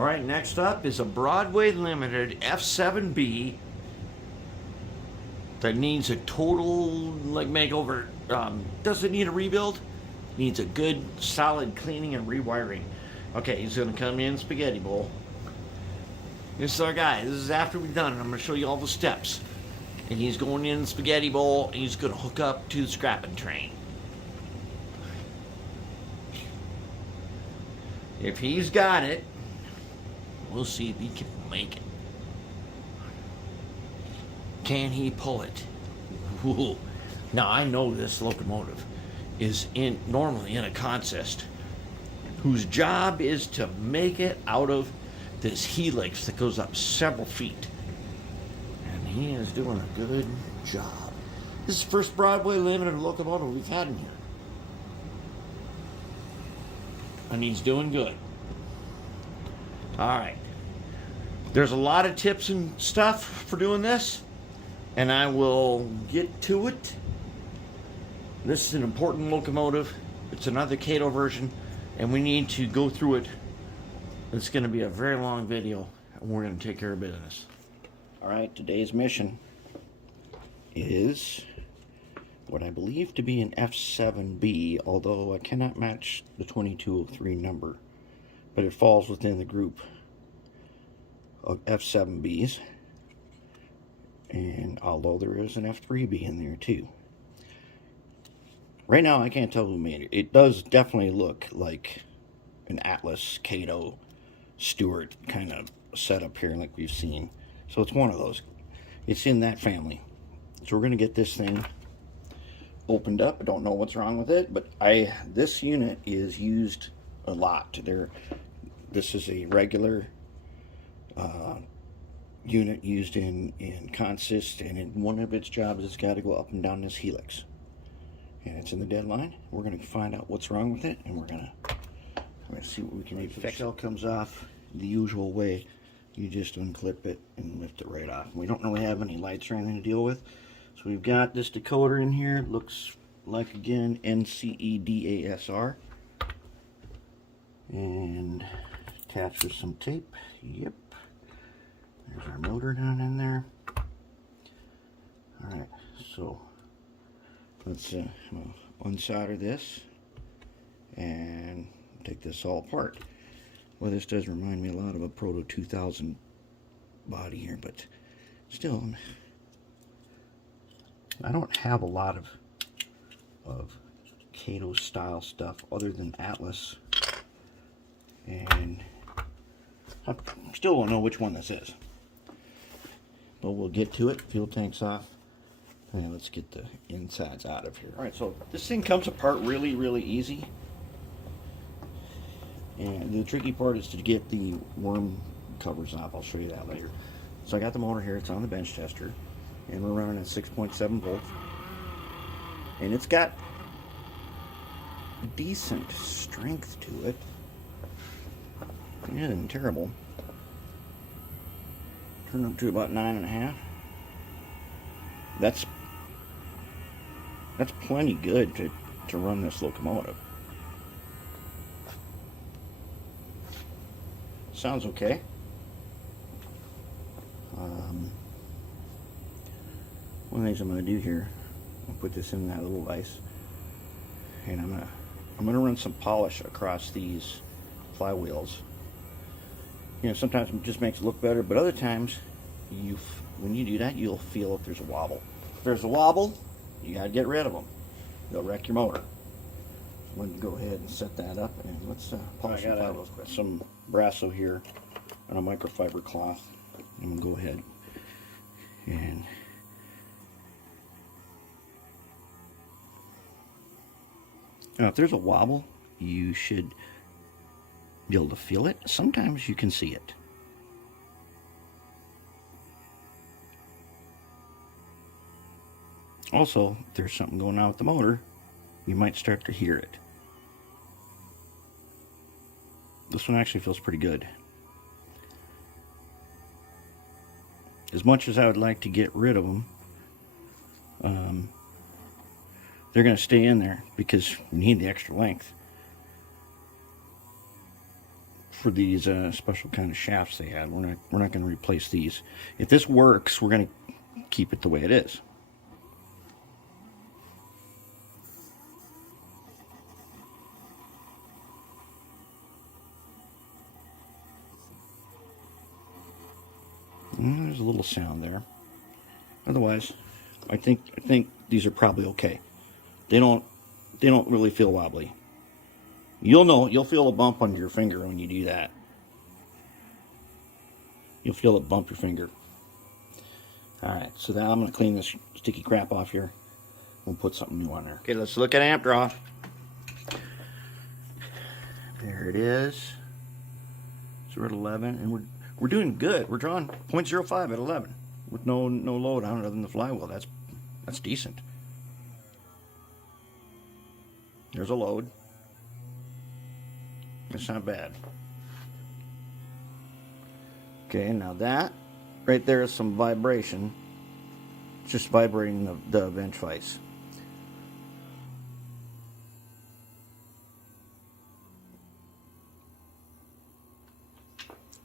Alright, next up is a Broadway Limited F7B that needs a total makeover. Doesn't need a rebuild, needs a good solid cleaning and rewiring. Okay, he's gonna come in spaghetti bowl. This is our guy. This is after we've done it. I'm gonna show you all the steps. And he's going in the spaghetti bowl and he's gonna hook up to the scrapping train. If he's got it, we'll see if he can make it. Can he pull it? Ooh. Now I know this locomotive is normally in a consist whose job is to make it out of this helix that goes up several feet. And he is doing a good job. This is the first Broadway Limited locomotive we've had in here. And he's doing good. Alright. There's a lot of tips and stuff for doing this, and I will get to it. This is an important locomotive. It's another Kadee version, and we need to go through it. It's going to be a very long video, and we're going to take care of business. Alright, today's mission is what I believe to be an F7B, although I cannot match the 2203 number, but it falls within the group of F7Bs, and although there is an F3B in there too. Right now I can't tell who made it. It does definitely look like an Atlas, Kadee, Stewart kind of setup here like we've seen. So it's one of those. It's in that family. So we're going to get this thing opened up. I don't know what's wrong with it, but this unit is used a lot. This is a regular unit used in consist, and one of its jobs has got to go up and down this helix. And it's in the dead line. We're going to find out what's wrong with it, and we're going to see what we can do. The shell comes off the usual way. You just unclip it and lift it right off. We don't really have any lights or anything to deal with. So we've got this decoder in here. It looks like, again, NCEDASR. And attached with some tape. Yep. There's our motor down in there. Alright, so let's unsolder this and take this all apart. Well, this does remind me a lot of a Proto 2000 body here, but still, I don't have a lot of Kadee style stuff other than Atlas, and I still don't know which one this is, but we'll get to it. Fuel tank's off, and let's get the insides out of here. Alright, so this thing comes apart really, really easy. And the tricky part is to get the worm covers off. I'll show you that later. So I got the motor here. It's on the bench tester. And we're running at 6.7 volts. And it's got decent strength to it. It isn't terrible. Turn up to about 9.5. That's plenty good to run this locomotive. Sounds okay. One of the things I'm going to do here, I'll put this in that little vise, and I'm gonna run some polish across these flywheels. You know, sometimes it just makes it look better, but other times, when you do that, you'll feel if there's a wobble. If there's a wobble, you got to get rid of them. They'll wreck your motor. I'm going to go ahead and set that up, and let's polish some flywheels quick. Some Brasso here on a microfiber cloth. I'm going to go ahead and now if there's a wobble, you should be able to feel it. Sometimes you can see it. Also, if there's something going on with the motor, you might start to hear it. This one actually feels pretty good. As much as I would like to get rid of them, they're going to stay in there because we need the extra length for these special kind of shafts they had. We're not going to replace these. If this works, we're going to keep it the way it is. And there's a little sound there. Otherwise, I think these are probably okay. They don't really feel wobbly. You'll feel a bump under your finger when you do that. You'll feel it bump your finger. Alright, so now I'm going to clean this sticky crap off here. We'll put something new on there. Okay, let's look at amp draw. There it is. So we're at 11, and we're doing good. We're drawing 0.05 at 11 with no load on it other than the flywheel. That's decent. There's a load. It's not bad. Okay, now that right there is some vibration. It's just vibrating the bench vise.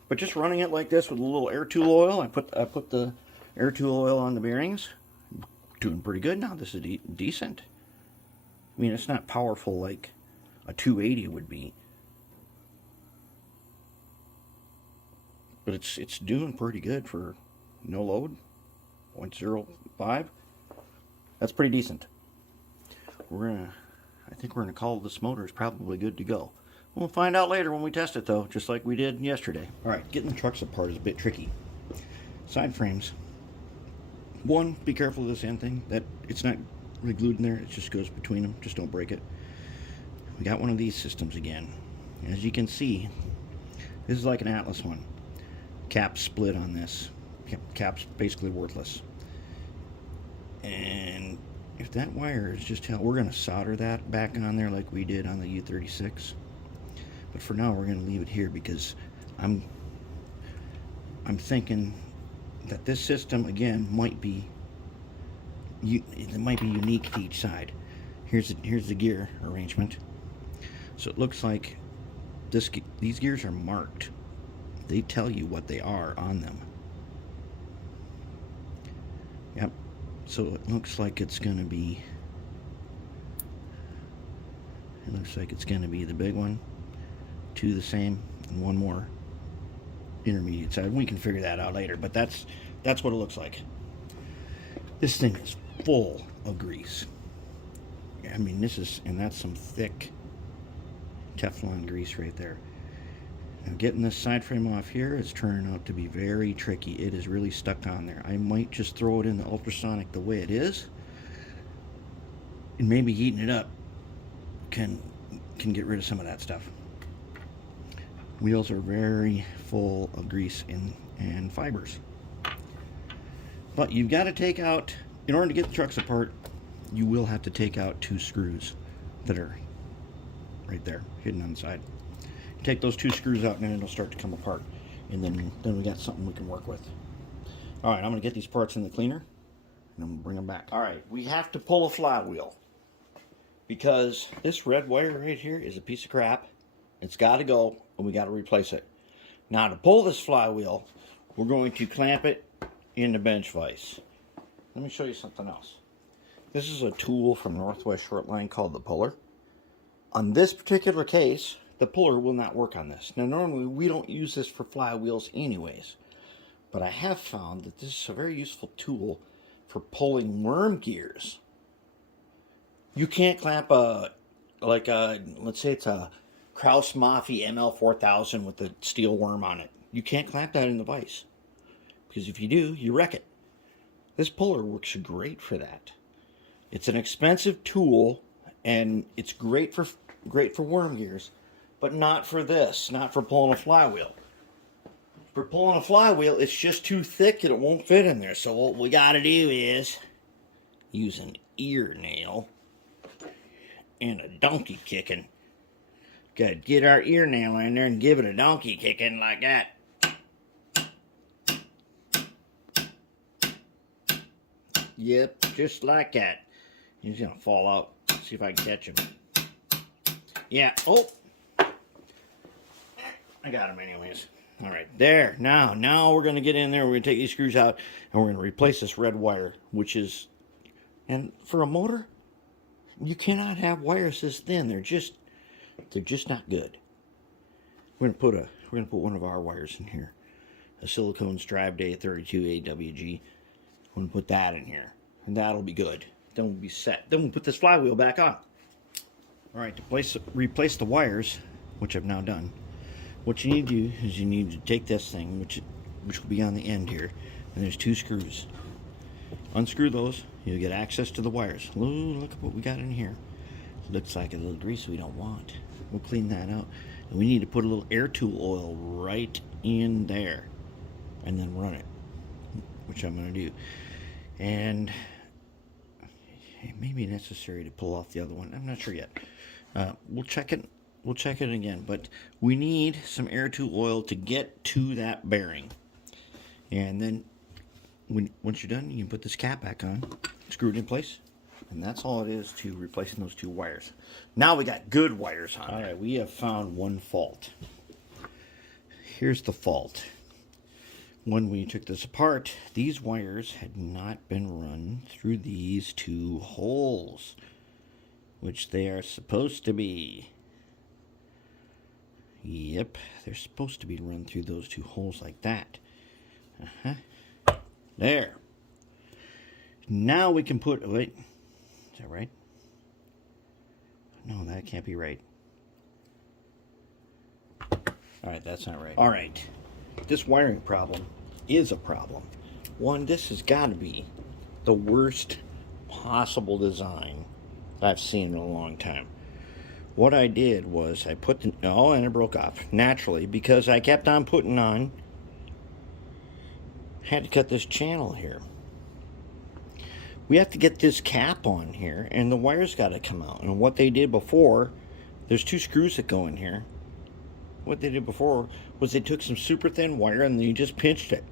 But just running it like this with a little air tool oil, I put the air tool oil on the bearings. Doing pretty good now. This is decent. I mean, it's not powerful like a 280 would be. But it's doing pretty good for no load, 0.05. That's pretty decent. I think we're gonna call this motor is probably good to go. We'll find out later when we test it though, just like we did yesterday. All right, getting the trucks apart is a bit tricky. Side frames. One, be careful of this end thing. That it's not really glued in there. It just goes between them. Just don't break it. We got one of these systems again. As you can see, this is like an Atlas one. Cap split on this. Cap's basically worthless. And if that wire is just held, we're going to solder that back on there like we did on the U36. But for now, we're going to leave it here because I'm thinking that this system again might be unique to each side. Here's the gear arrangement. So it looks like these gears are marked. They tell you what they are on them. Yep. So it looks like it's going to be. It looks like it's going to be the big one, two the same, and one more intermediate side. We can figure that out later, but that's what it looks like. This thing is full of grease. I mean, that's some thick Teflon grease right there. Now, getting this side frame off here is turning out to be very tricky. It is really stuck on there. I might just throw it in the ultrasonic the way it is, and maybe heating it up can get rid of some of that stuff. Wheels are very full of grease and fibers. But you've got to take out, in order to get the trucks apart, you will have to take out two screws that are right there, hidden on the side. Take those two screws out and then it'll start to come apart. And then we got something we can work with. Alright, I'm going to get these parts in the cleaner and I'm going to bring them back. Alright, we have to pull a flywheel. Because this red wire right here is a piece of crap. It's got to go and we got to replace it. Now to pull this flywheel, we're going to clamp it in the bench vise. Let me show you something else. This is a tool from Northwest Shortline called the puller. On this particular case, the puller will not work on this. Now normally we don't use this for flywheels anyways, but I have found that this is a very useful tool for pulling worm gears. You can't clamp let's say it's a Kraus Maffei ML4000 with the steel worm on it. You can't clamp that in the vise, because if you do, you wreck it. This puller works great for that. It's an expensive tool and it's great for worm gears, but not for this, not for pulling a flywheel. For pulling a flywheel, it's just too thick and it won't fit in there. So what we gotta do is use an ear nail and a donkey kicking. Gotta get our ear nail in there and give it a donkey kicking like that. Yep, just like that. He's gonna fall out. Let's see if I can catch him. Yeah, oh. I got them anyways. All right, there. Now we're going to get in there. We're going to take these screws out, and we're going to replace this red wire, which is, and for a motor, you cannot have wires this thin. They're just not good. We're going to put one of our wires in here, a silicone Strive Day 32 AWG. We're going to put that in here, and that'll be good. Then we'll be set. Then we'll put this flywheel back on. All right, to replace the wires, which I've now done. What you need to do is you need to take this thing, which will be on the end here, and there's 2 screws. Unscrew those, you'll get access to the wires. Ooh, look at what we got in here. Looks like a little grease we don't want. We'll clean that out. And we need to put a little air tool oil right in there, and then run it, which I'm going to do. And it may be necessary to pull off the other one. I'm not sure yet. We'll check it. We'll check it again, but we need some air tool oil to get to that bearing. And then once you're done, you can put this cap back on, screw it in place, and that's all it is to replacing those 2 wires. Now we got good wires on. All right, we have found one fault. Here's the fault. When we took this apart, these wires had not been run through these 2 holes, which they are supposed to be. Yep, they're supposed to be run through those 2 holes like that. There. Now we can put, wait, is that right? No, that can't be right. Alright, that's not right. Alright, this wiring problem is a problem. One, this has got to be the worst possible design I've seen in a long time. What I did was I put the, oh, and it broke off naturally because I kept on putting on, had to cut this channel here. We have to get this cap on here, and the wires got to come out. And what they did before, there's 2 screws that go in here. What they did before was they took some super thin wire and they just pinched it.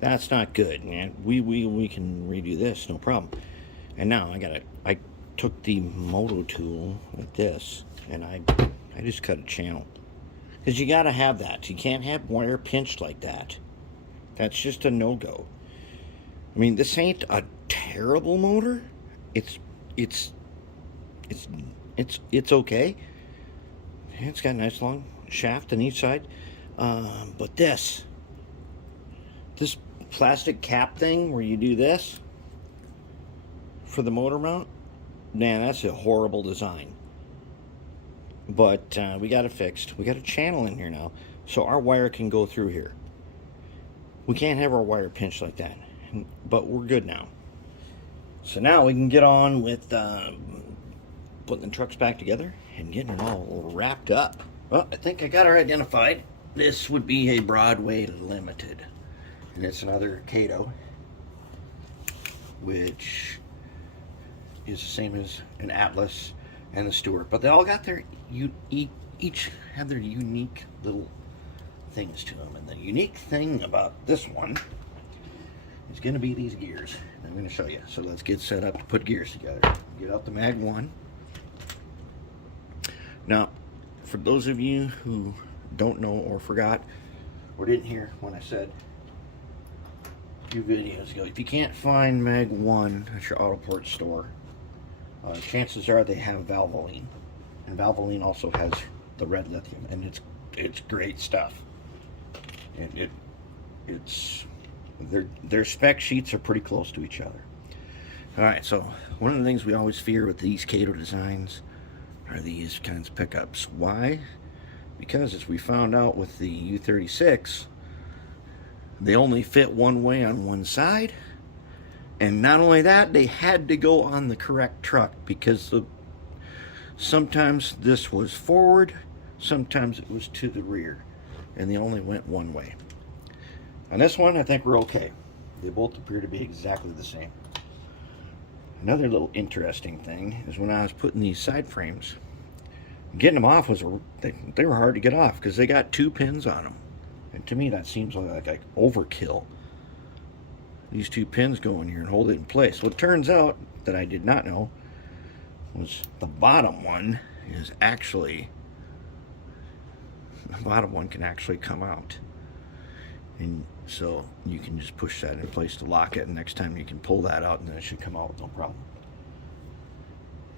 That's not good, man. We can redo this, no problem. And now I took the moto tool like this, and I just cut a channel. Because you got to have that. You can't have wire pinched like that. That's just a no-go. I mean, this ain't a terrible motor. It's okay. It's got a nice long shaft on each side. But this plastic cap thing where you do this for the motor mount, man, that's a horrible design. But we got it fixed. We got a channel in here now, so our wire can go through here. We can't have our wire pinched like that, but we're good now. So now we can get on with putting the trucks back together and getting it all wrapped up. Well, I think I got her identified. This would be a Broadway Limited, and it's another Kadee, which is the same as an Atlas and the Stewart, but they all got their, each have their unique little things to them. And the unique thing about this one is going to be these gears. I'm going to show you. So let's get set up to put gears together. Get out the MAG-1. Now, for those of you who don't know or forgot or didn't hear when I said a few videos ago, if you can't find MAG-1 at your Autoport store, chances are they have Valvoline, and Valvoline also has the red lithium, and it's great stuff. And their spec sheets are pretty close to each other. All right, so one of the things we always fear with these Kadee designs are these kinds of pickups. Why? Because as we found out with the U36, they only fit one way on one side. And not only that, they had to go on the correct truck because sometimes this was forward, sometimes it was to the rear, and they only went one way. On this one, I think we're okay. They both appear to be exactly the same. Another little interesting thing is when I was putting these side frames, getting them off they were hard to get off because they got 2 pins on them. And to me, that seems like overkill. These 2 pins go in here and hold it in place. What turns out that I did not know was the bottom one is actually the bottom one can actually come out. And so you can just push that in place to lock it, and next time you can pull that out and then it should come out with no problem.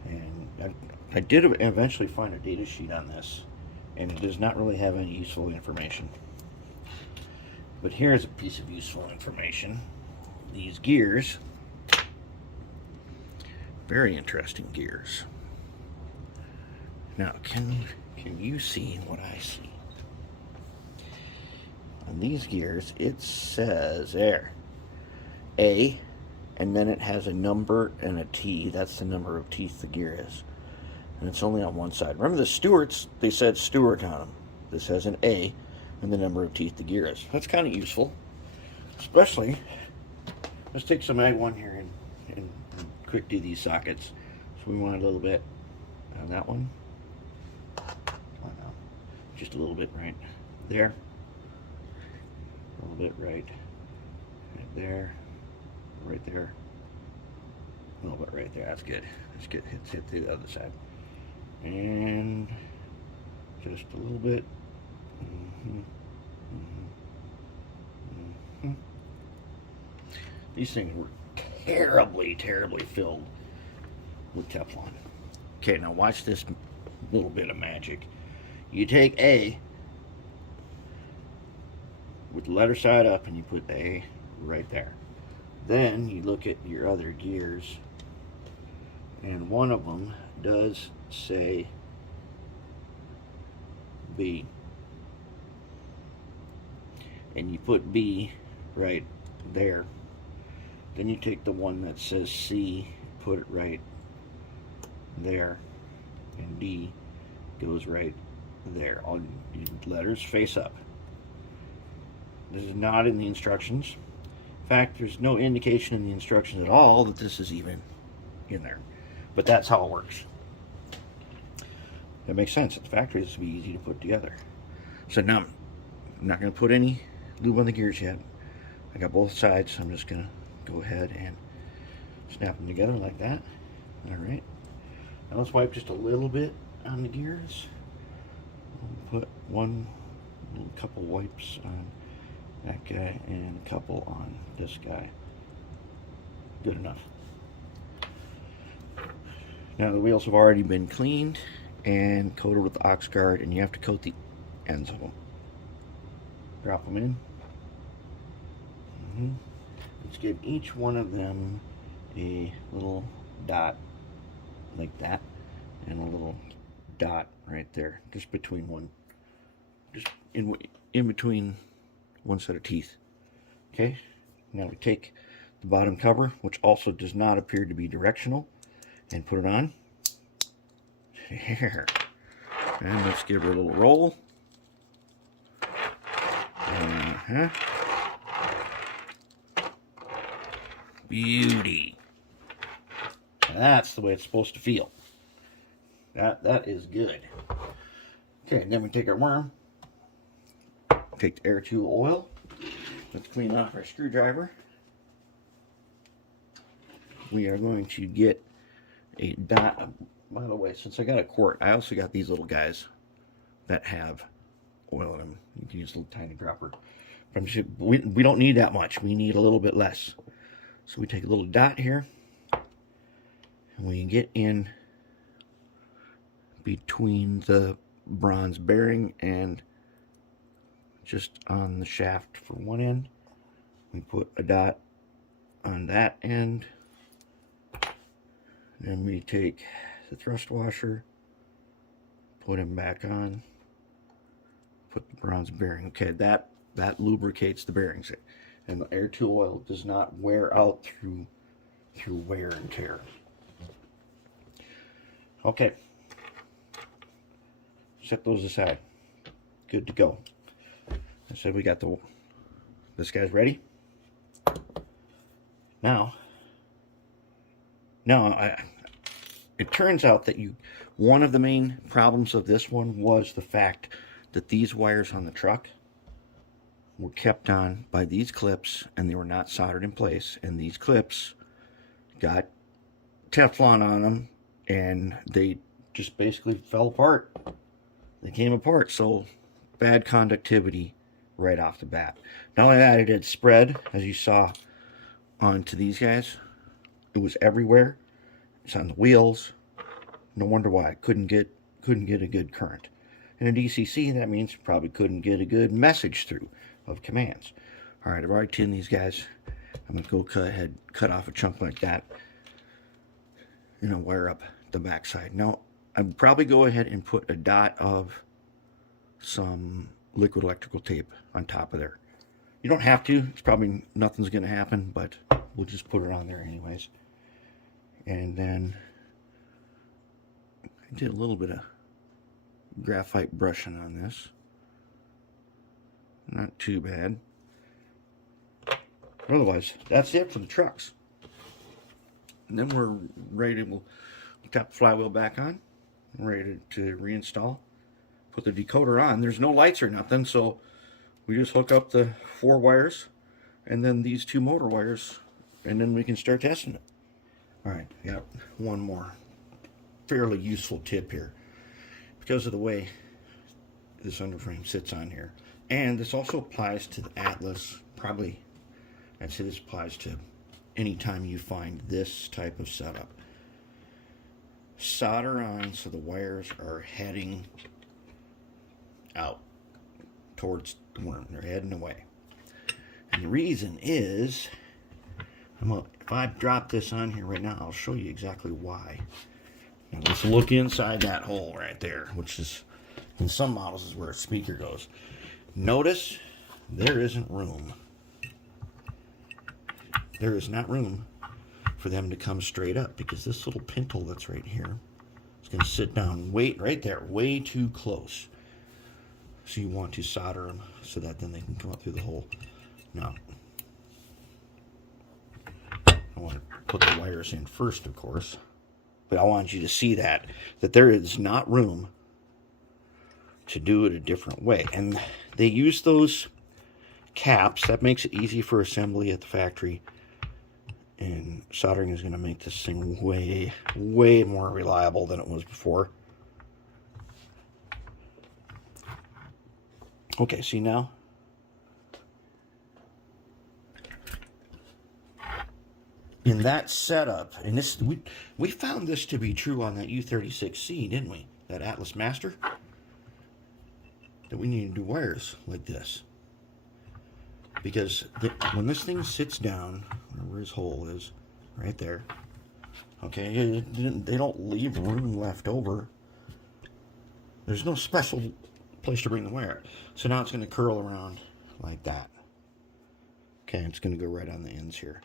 And I did eventually find a data sheet on this, and it does not really have any useful information. But here's a piece of useful information. These gears, very interesting gears. Now, can you see what I see? On these gears, it says there, A, and then it has a number and a T. That's the number of teeth the gear is. And it's only on one side. Remember the Stewarts, they said Stewart on them. This has an A and the number of teeth the gear is. That's kind of useful. Especially, let's take some MAG-1 here and quick do these sockets. So we want a little bit on that one. Oh no, just a little bit right there. A little bit right there. Right there. A little bit right there. That's good. Let's hit the other side. And just a little bit. These things were terribly filled with Teflon. Okay, now watch this little bit of magic. You take A with the letter side up and you put A right there. Then you look at your other gears, and one of them does say B. And you put B right there. Then you take the one that says C, put it right there, and D goes right there. All letters face up. This is not in the instructions. In fact, there's no indication in the instructions at all that this is even in there. But that's how it works. That makes sense. At the factory, this would be easy to put together. So now, I'm not going to put any lube on the gears yet. I got both sides, so I'm just going to go ahead and snap them together like that. Alright. Now let's wipe just a little bit on the gears. I'll put a couple wipes on that guy and a couple on this guy. Good enough. Now the wheels have already been cleaned and coated with Oxgard, and you have to coat the ends of them. Drop them in. Let's give each one of them a little dot like that, and a little dot right there, just between in between one set of teeth. Okay, now we take the bottom cover, which also does not appear to be directional, and put it on. There. And let's give her a little roll. Beauty. That's the way it's supposed to feel. That is good. Okay, and then we take our worm, take the air tool oil. Let's clean off our screwdriver. We are going to get a dot. By the way, since I got a quart, I also got these little guys that have oil in them. You can use a little tiny dropper. But we don't need that much. We need a little bit less. So we take a little dot here, and we get in between the bronze bearing and just on the shaft for one end. We put a dot on that end. Then we take the thrust washer, put him back on, put the bronze bearing. Okay, that lubricates the bearings, and the air tool oil does not wear out through wear and tear. Okay, set those aside. Good to go. I said we got this guy's ready. Now it turns out that one of the main problems of this one was the fact that these wires on the truck were kept on by these clips, and they were not soldered in place, and these clips got Teflon on them, and they just basically fell apart. They came apart. So bad conductivity right off the bat. Not only that, it had spread, as you saw, onto these guys. It was everywhere. It's on the wheels. No wonder why I couldn't get a good current. In a DCC, that means you probably couldn't get a good message through of commands. All right, I've already tinned these guys. I'm going to go cut off a chunk like that, and I'll wire up the backside. Now, I'd probably go ahead and put a dot of some liquid electrical tape on top of there. You don't have to. It's probably nothing's going to happen, but we'll just put it on there anyways. And then I did a little bit of graphite brushing on this. Not too bad. Otherwise, that's it for the trucks. And then we're ready to, we'll tap the flywheel back on. Ready to reinstall. Put the decoder on. There's no lights or nothing, so we just hook up the 4 wires and then these 2 motor wires, and then we can start testing it. Alright, got one more fairly useful tip here. Because of the way this underframe sits on here. And this also applies to the Atlas, probably, I'd say this applies to any time you find this type of setup. Solder on so the wires are heading out towards the worm. They're heading away. And the reason is, if I drop this on here right now, I'll show you exactly why. Now let's look inside that hole right there, which is, in some models, is where a speaker goes. Notice there isn't room. There is not room for them to come straight up, because this little pintle that's right here is going to sit down right there, way too close. So you want to solder them so that then they can come up through the hole. Now, I want to put the wires in first, of course, but I want you to see that there is not room to do it a different way. And they use those caps. That makes it easy for assembly at the factory. And soldering is going to make this thing way, way more reliable than it was before. Okay, see now? In that setup, and this we found this to be true on that U36C, didn't we? That Atlas Master? That we need to do wires like this. Because when this thing sits down, wherever his hole is, right there, okay, they don't leave room left over. There's no special place to bring the wire. So now it's going to curl around like that. Okay, it's going to go right on the ends here.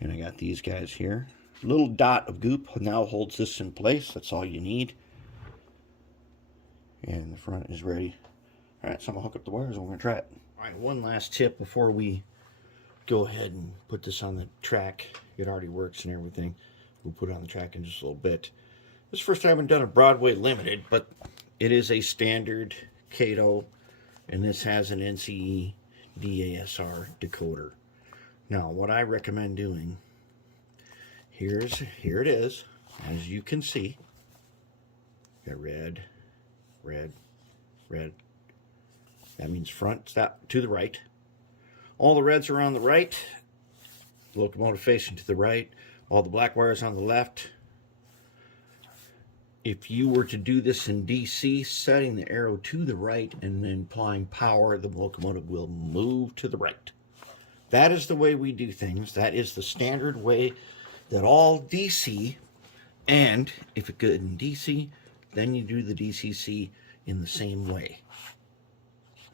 And I got these guys here. A little dot of goop now holds this in place. That's all you need. And the front is ready. Alright, so I'm going to hook up the wires and we're going to try it. Alright, one last tip before we go ahead and put this on the track. It already works and everything. We'll put it on the track in just a little bit. This is the first time I've done a Broadway Limited, but it is a standard Kadee, and this has an NCE DASR decoder. Now, what I recommend doing, here it is, as you can see. Got red, red, red. That means front, stop to the right. All the reds are on the right. Locomotive facing to the right. All the black wires on the left. If you were to do this in DC, setting the arrow to the right and then applying power, the locomotive will move to the right. That is the way we do things. That is the standard way that all DC, and if it's good in DC, then you do the DCC in the same way.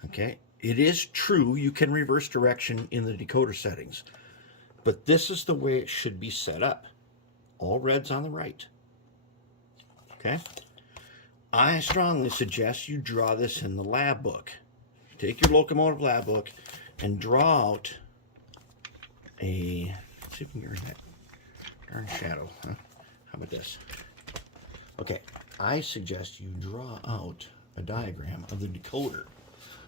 Okay? It is true you can reverse direction in the decoder settings, but this is the way it should be set up. All reds on the right. Okay? I strongly suggest you draw this in the lab book. Take your locomotive lab book and draw out a, let's see if we can get that darn shadow. Huh? How about this? Okay, I suggest you draw out a diagram of the decoder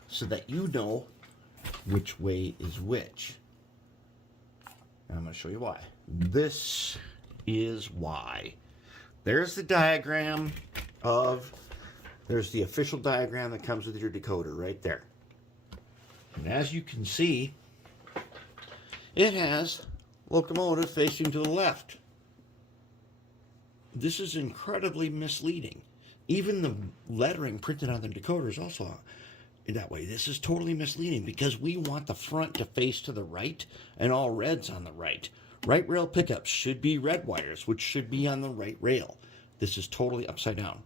so that you know which way is which. And I'm going to show you why. This is why. There's the diagram of There's the official diagram that comes with your decoder right there. And as you can see, it has locomotive facing to the left. This is incredibly misleading. Even the lettering printed on the decoder is also that way. This is totally misleading because we want the front to face to the right and all reds on the right. Right rail pickups should be red wires, which should be on the right rail. This is totally upside down.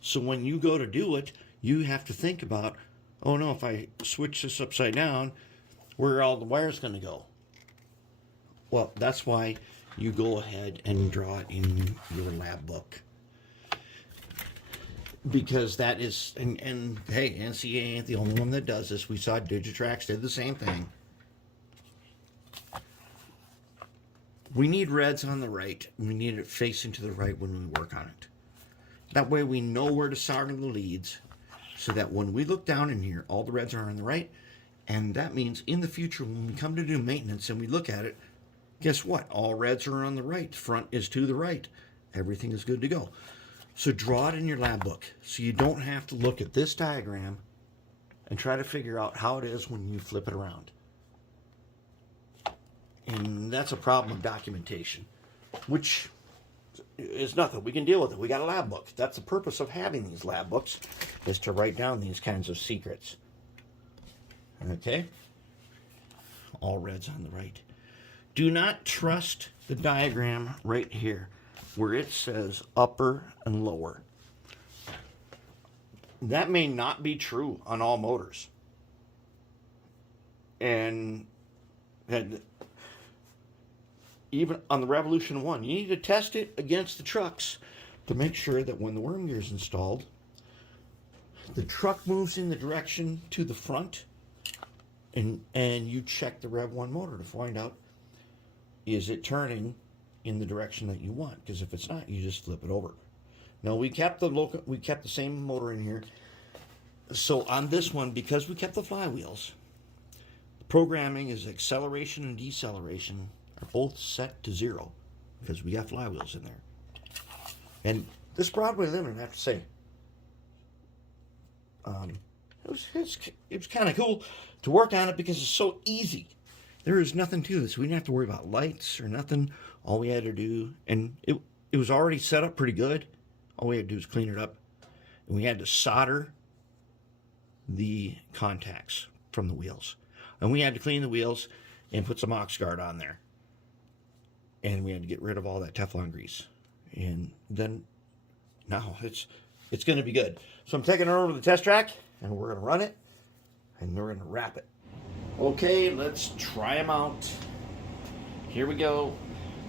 So when you go to do it, you have to think about, oh no, if I switch this upside down, where are all the wires going to go? Well, that's why you go ahead and draw it in your lab book. Because that is, and hey, NCA ain't the only one that does this. We saw Digitrax did the same thing. We need reds on the right. We need it facing to the right when we work on it. That way we know where to solder the leads, so that when we look down in here, all the reds are on the right. And that means in the future, when we come to do maintenance and we look at it, guess what? All reds are on the right. Front is to the right. Everything is good to go. So draw it in your lab book so you don't have to look at this diagram and try to figure out how it is when you flip it around. And that's a problem of documentation, which is nothing. We can deal with it. We got a lab book. That's the purpose of having these lab books, is to write down these kinds of secrets. Okay? All reds on the right. Do not trust the diagram right here where it says upper and lower. That may not be true on all motors. And even on the Revolution 1, you need to test it against the trucks to make sure that when the worm gear is installed, the truck moves in the direction to the front, and you check the Rev 1 motor to find out, is it turning in the direction that you want? Because if it's not, you just flip it over. Now we kept the same motor in here. So on this one, because we kept the flywheels, the programming is acceleration and deceleration are both set to 0 because we got flywheels in there. And this Broadway Limited, I have to say, it was kind of cool to work on it because it's so easy. There is nothing to this. We didn't have to worry about lights or nothing. All we had to do, and it was already set up pretty good. All we had to do was clean it up. And we had to solder the contacts from the wheels. And we had to clean the wheels and put some Oxgard on there. And we had to get rid of all that Teflon grease. And then, now it's going to be good. So I'm taking it over to the test track, and we're going to run it, and we're going to wrap it. Okay, let's try them out. Here we go.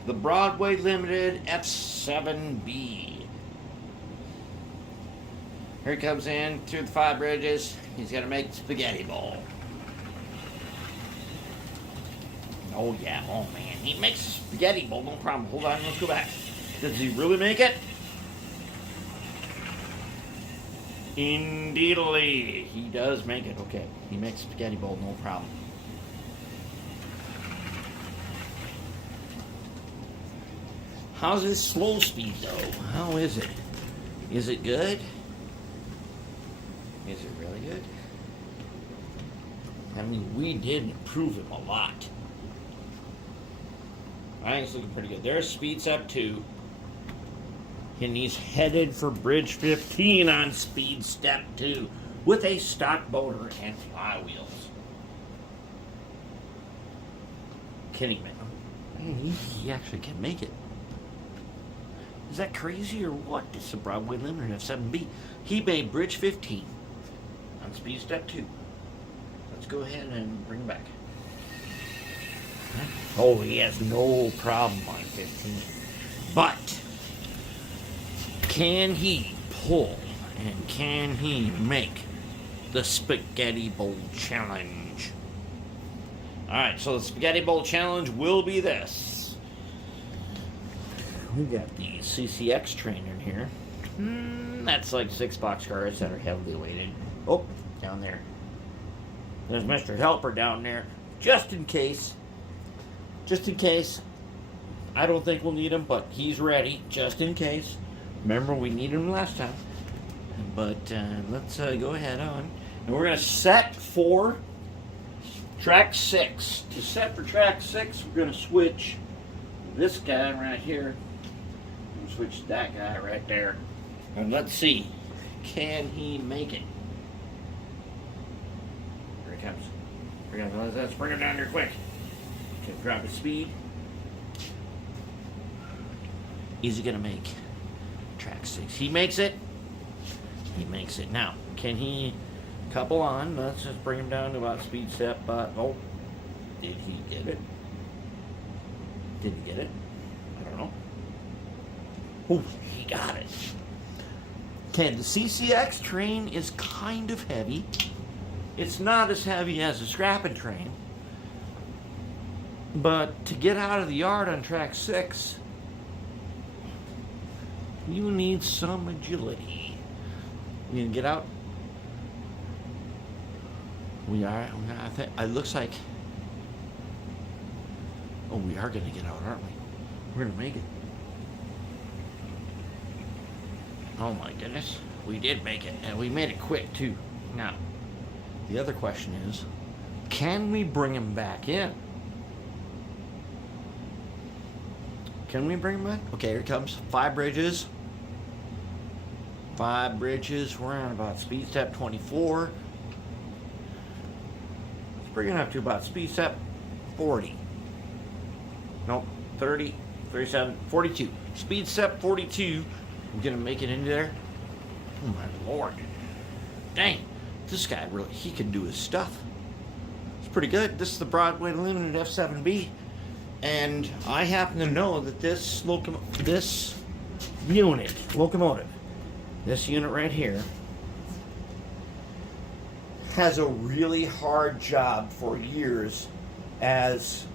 The Broadway Limited F7B. Here he comes in through the 5 bridges. He's going to make spaghetti bowl. Oh yeah, oh man. He makes spaghetti bowl, no problem. Hold on, let's go back. Does he really make it? Indeedly, he does make it. Okay, he makes spaghetti bowl, no problem. How's his slow speed though? How is it? Is it good? Is it really good? I mean, we did improve him a lot. I think it's looking pretty good. There's speed step 2. And he's headed for bridge 15 on speed step 2 with a stock motor and flywheels. Kidding me. Man, he actually can make it. Is that crazy or what? It's a Broadway Limited F7B. He made bridge 15 on speed step 2. Let's go ahead and bring it back. Oh, he has no problem on 15. But can he pull and can he make the Spaghetti Bowl Challenge? Alright, so the Spaghetti Bowl Challenge will be this. We got the CCX train in here. That's like 6 boxcars that are heavily weighted. Oh, down there. There's Mr. Helper down there. Just in case. Just in case. I don't think we'll need him, but he's ready. Just in case. Remember, we needed him last time. But let's go ahead on. And we're going to set for track 6. To set for track 6, we're going to switch this guy right here. And switch that guy right there. And let's see. Can he make it? Here he comes. Here he comes. Let's bring him down here quick. Okay, drop his speed. Is he going to make track 6? He makes it. He makes it. Now, can he couple on? Let's just bring him down to about speed step. Oh, did he get it? Did he get it? I don't know. Oh, he got it. Okay, the CCX train is kind of heavy. It's not as heavy as a scrapping train. But to get out of the yard on track 6, you need some agility. You can get out. We are. I think it looks like. Oh, we are going to get out, aren't we? We're going to make it. Oh my goodness, we did make it, and we made it quick too. Now, the other question is, can we bring him back in? Can we bring him back? Okay, here it comes. 5 bridges. 5 bridges. We're on about speed step 24. Let's bring it up to about speed step 40. Nope, 30, 37, 42. Speed step 42. I'm gonna make it into there. Oh my lord. Dang, this guy really, he can do his stuff. It's pretty good. This is the Broadway Limited F7B. And I happen to know that this locomotive, this unit right here, has a really hard job for years as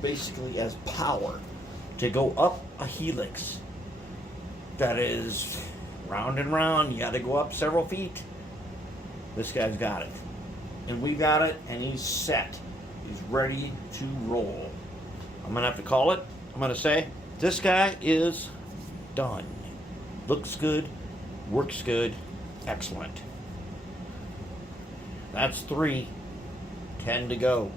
basically as power to go up a helix that is round and round. You got to go up several feet. This guy's got it. And we got it, and he's set. He's ready to roll. I'm going to have to call it. I'm going to say, this guy is done. Looks good. Works good. Excellent. That's 3. 10 to go.